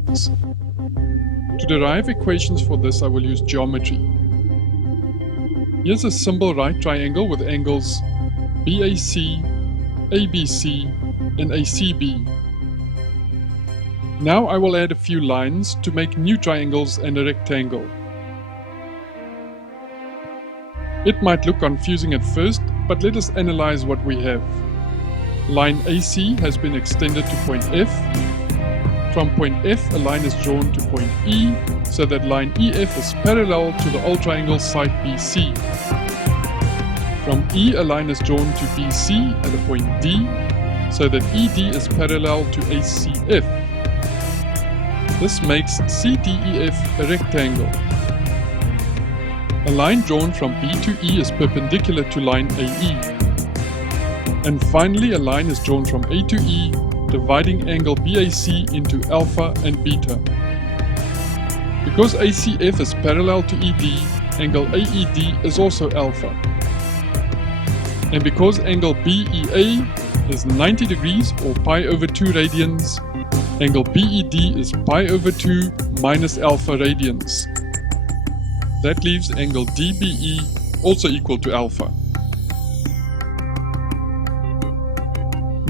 angles. To derive equations for this, I will use geometry. Here's a simple right triangle with angles BAC, ABC, and ACB. Now I will add a few lines to make new triangles and a rectangle. It might look confusing at first, but let us analyze what we have. Line AC has been extended to point F. From point F, a line is drawn to point E, so that line EF is parallel to the old triangle side BC. From E, a line is drawn to BC at a point D, so that ED is parallel to ACF. This makes CDEF a rectangle. A line drawn from B to E is perpendicular to line AE. And finally, a line is drawn from A to E, dividing angle BAC into alpha and beta. Because ACF is parallel to ED, angle AED is also alpha. And because angle BEA is 90 degrees or pi over 2 radians, angle BED is pi over 2 minus alpha radians. That leaves angle DBE also equal to alpha.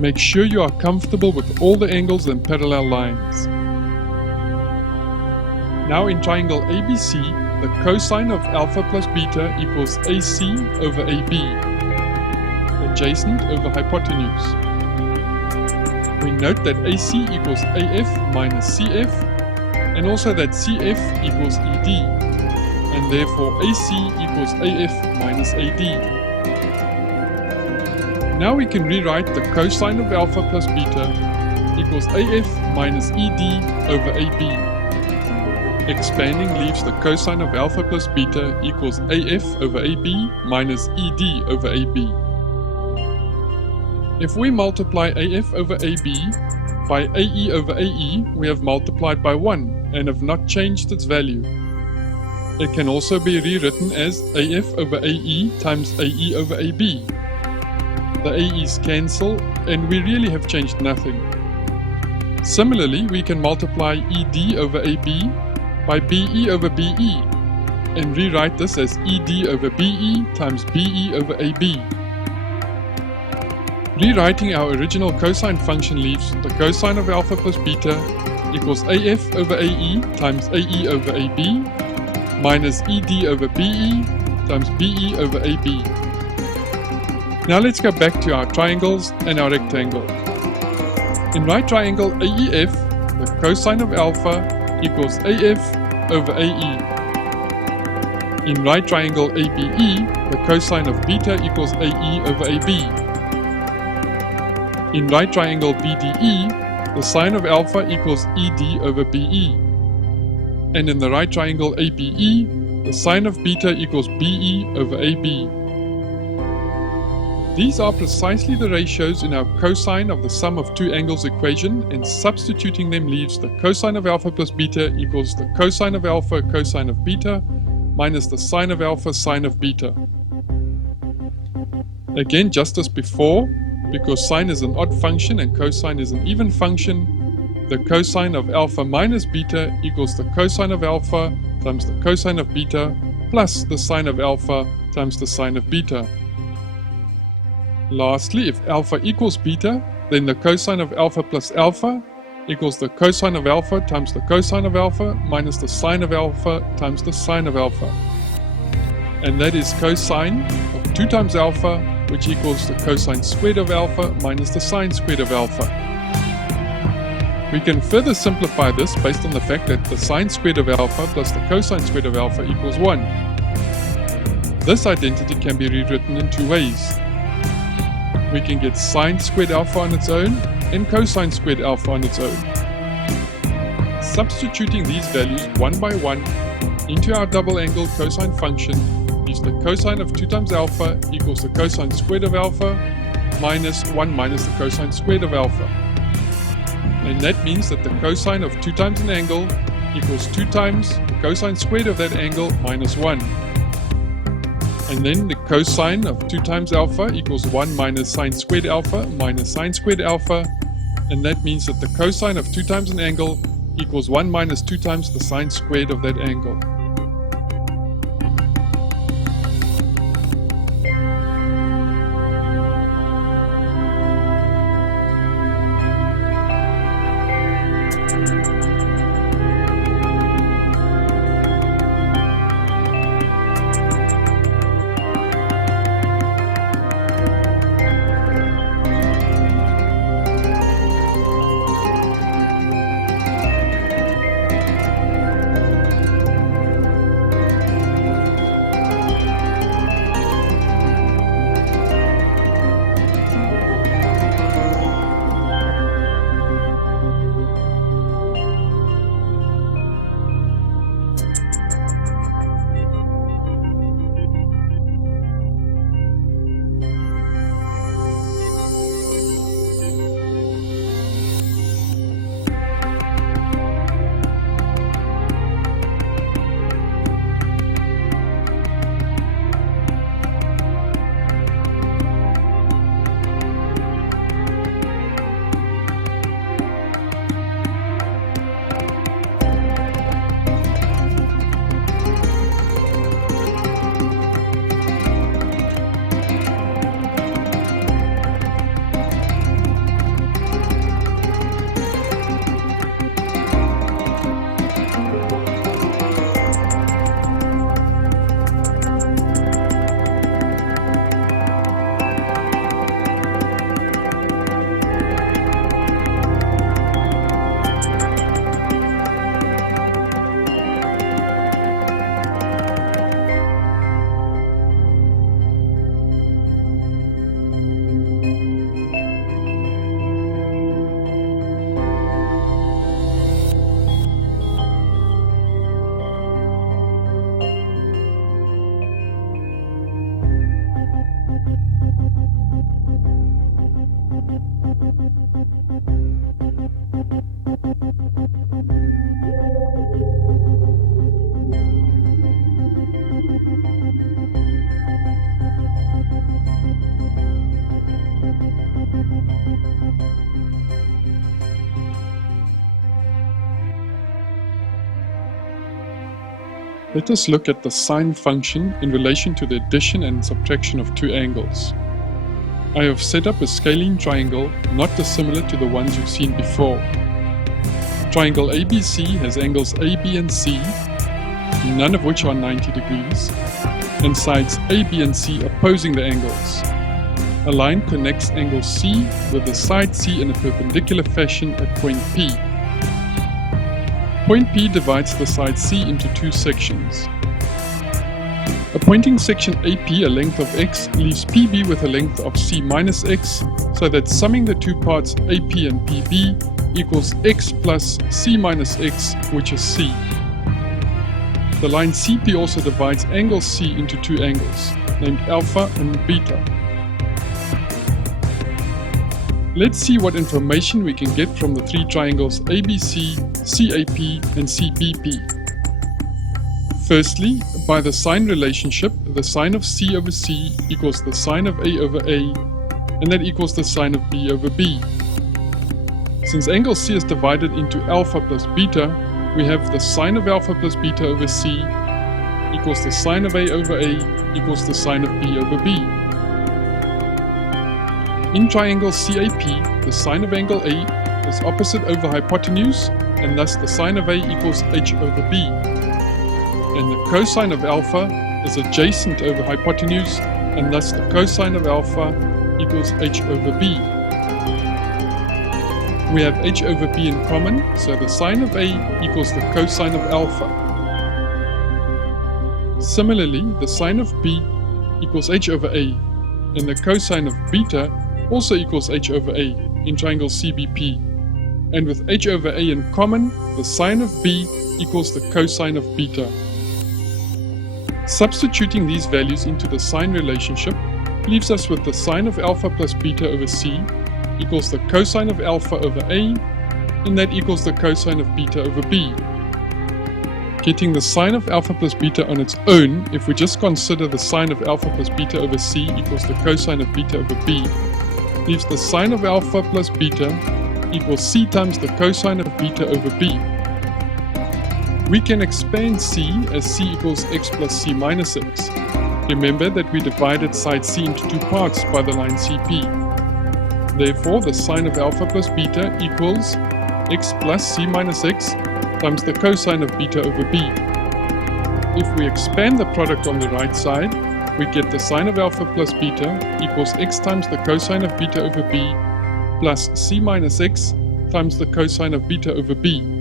Make sure you are comfortable with all the angles and parallel lines. Now in triangle ABC, the cosine of alpha plus beta equals AC over AB, adjacent over hypotenuse. We note that AC equals AF minus CF, and also that CF equals ED, and therefore AC equals AF minus AD. Now we can rewrite the cosine of alpha plus beta equals AF minus ED over AB. Expanding leaves the cosine of alpha plus beta equals AF over AB minus ED over AB. If we multiply AF over AB by AE over AE, we have multiplied by 1 and have not changed its value. It can also be rewritten as AF over AE times AE over AB. The AE's cancel, and we really have changed nothing. Similarly, we can multiply ED over AB by BE over BE, and rewrite this as ED over BE times BE over AB. Rewriting our original cosine function leaves the cosine of alpha plus beta equals AF over AE times AE over AB minus ED over BE times BE over AB. Now let's go back to our triangles and our rectangle. In right triangle AEF, the cosine of alpha equals AF over AE. In right triangle ABE, the cosine of beta equals AE over AB. In right triangle BDE, the sine of alpha equals ED over BE. And in the right triangle ABE, the sine of beta equals BE over AB. These are precisely the ratios in our cosine of the sum of two angles equation, and substituting them leaves the cosine of alpha plus beta equals the cosine of alpha cosine of beta minus the sine of alpha sine of beta. Again, just as before, because sine is an odd function and cosine is an even function, the cosine of alpha minus beta equals the cosine of alpha times the cosine of beta plus the sine of alpha times the sine of beta. Lastly, if alpha equals beta, then the cosine of alpha plus alpha equals the cosine of alpha times the cosine of alpha minus the sine of alpha times the sine of alpha. And that is cosine of 2 times alpha, which equals the cosine squared of alpha minus the sine squared of alpha. We can further simplify this based on the fact that the sine squared of alpha plus the cosine squared of alpha equals 1. This identity can be rewritten in two ways. We can get sine squared alpha on its own and cosine squared alpha on its own. Substituting these values one by one into our double angle cosine function is the cosine of 2 times alpha equals the cosine squared of alpha minus 1 minus the cosine squared of alpha. And that means that the cosine of 2 times an angle equals 2 times the cosine squared of that angle minus 1. And then the cosine of 2 times alpha equals 1 minus sine squared alpha minus sine squared alpha. And that means that the cosine of 2 times an angle equals 1 minus 2 times the sine squared of that angle. Let us look at the sine function in relation to the addition and subtraction of two angles. I have set up a scalene triangle not dissimilar to the ones you've seen before. Triangle ABC has angles A, B and C, none of which are 90 degrees, and sides A, B and C opposing the angles. A line connects angle C with the side C in a perpendicular fashion at point P. Point P divides the side C into two sections. Appointing section AP a length of x leaves PB with a length of C minus x, so that summing the two parts AP and PB equals x plus C minus x, which is C. The line CP also divides angle C into two angles, named alpha and beta. Let's see what information we can get from the three triangles ABC, CAP and CBP. Firstly, by the sine relationship, the sine of C over C equals the sine of A over A, and that equals the sine of B over B. Since angle C is divided into alpha plus beta, we have the sine of alpha plus beta over C equals the sine of A over A equals the sine of B over B. In triangle CAP, the sine of angle A is opposite over hypotenuse, and thus the sine of A equals H over B. And the cosine of alpha is adjacent over hypotenuse, and thus the cosine of alpha equals H over B. We have H over B in common, so the sine of A equals the cosine of alpha. Similarly, the sine of B equals H over A, and the cosine of beta also equals H over A in triangle CBP. And with H over A in common, the sine of B equals the cosine of beta. Substituting these values into the sine relationship leaves us with the sine of alpha plus beta over C equals the cosine of alpha over A, and that equals the cosine of beta over B. Getting the sine of alpha plus beta on its own, if we just consider the sine of alpha plus beta over C equals the cosine of beta over B, leaves the sine of alpha plus beta equals C times the cosine of beta over B, We can expand C as C equals x plus C minus x. Remember that we divided side C into two parts by the line CP. Therefore, the sine of alpha plus beta equals x plus C minus x times the cosine of beta over b. If we expand the product on the right side, we get the sine of alpha plus beta equals x times the cosine of beta over b plus C minus x times the cosine of beta over b.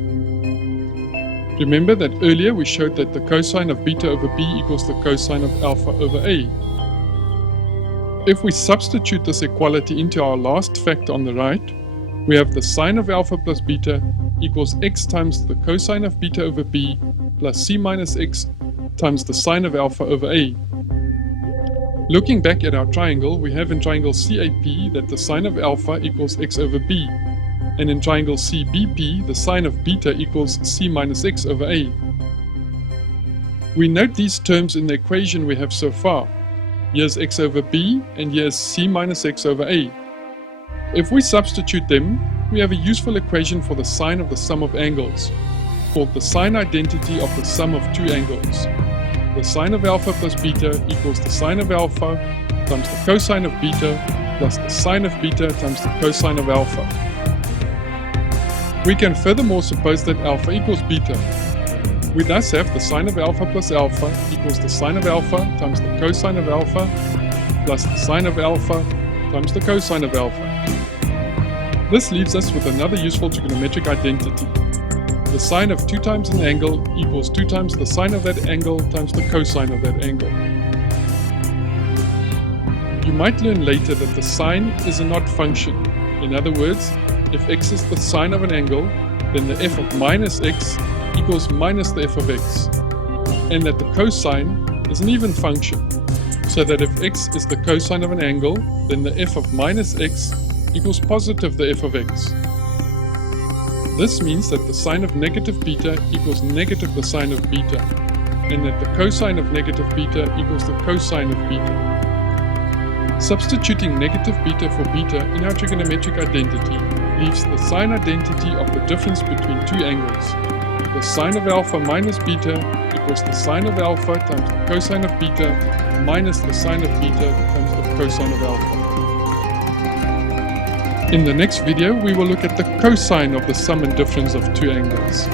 Remember that earlier we showed that the cosine of beta over b equals the cosine of alpha over a. If we substitute this equality into our last factor on the right, we have the sine of alpha plus beta equals x times the cosine of beta over b plus C minus x times the sine of alpha over a. Looking back at our triangle, we have in triangle CAP that the sine of alpha equals x over b, and in triangle CBP the sine of beta equals C minus x over a. We note these terms in the equation we have so far. Here's x over b and here's C minus x over a. If we substitute them, we have a useful equation for the sine of the sum of angles, called the sine identity of the sum of two angles. The sine of alpha plus beta equals the sine of alpha times the cosine of beta plus the sine of beta times the cosine of alpha. We can furthermore suppose that alpha equals beta. We thus have the sine of alpha plus alpha equals the sine of alpha times the cosine of alpha plus the sine of alpha times the cosine of alpha. This leaves us with another useful trigonometric identity. The sine of 2 times an angle equals 2 times the sine of that angle times the cosine of that angle. You might learn later that the sine is an odd function. In other words, if x is the sine of an angle, then the f of minus x equals minus the f of x, and that the cosine is an even function, so that if x is the cosine of an angle, then the f of minus x equals positive the f of x. This means that the sine of negative beta equals negative the sine of beta, and that the cosine of negative beta equals the cosine of beta. Substituting negative beta for beta in our trigonometric identity leaves the sine identity of the difference between two angles. The sine of alpha minus beta equals the sine of alpha times the cosine of beta minus the sine of beta times the cosine of alpha. In the next video, we will look at the cosine of the sum and difference of two angles.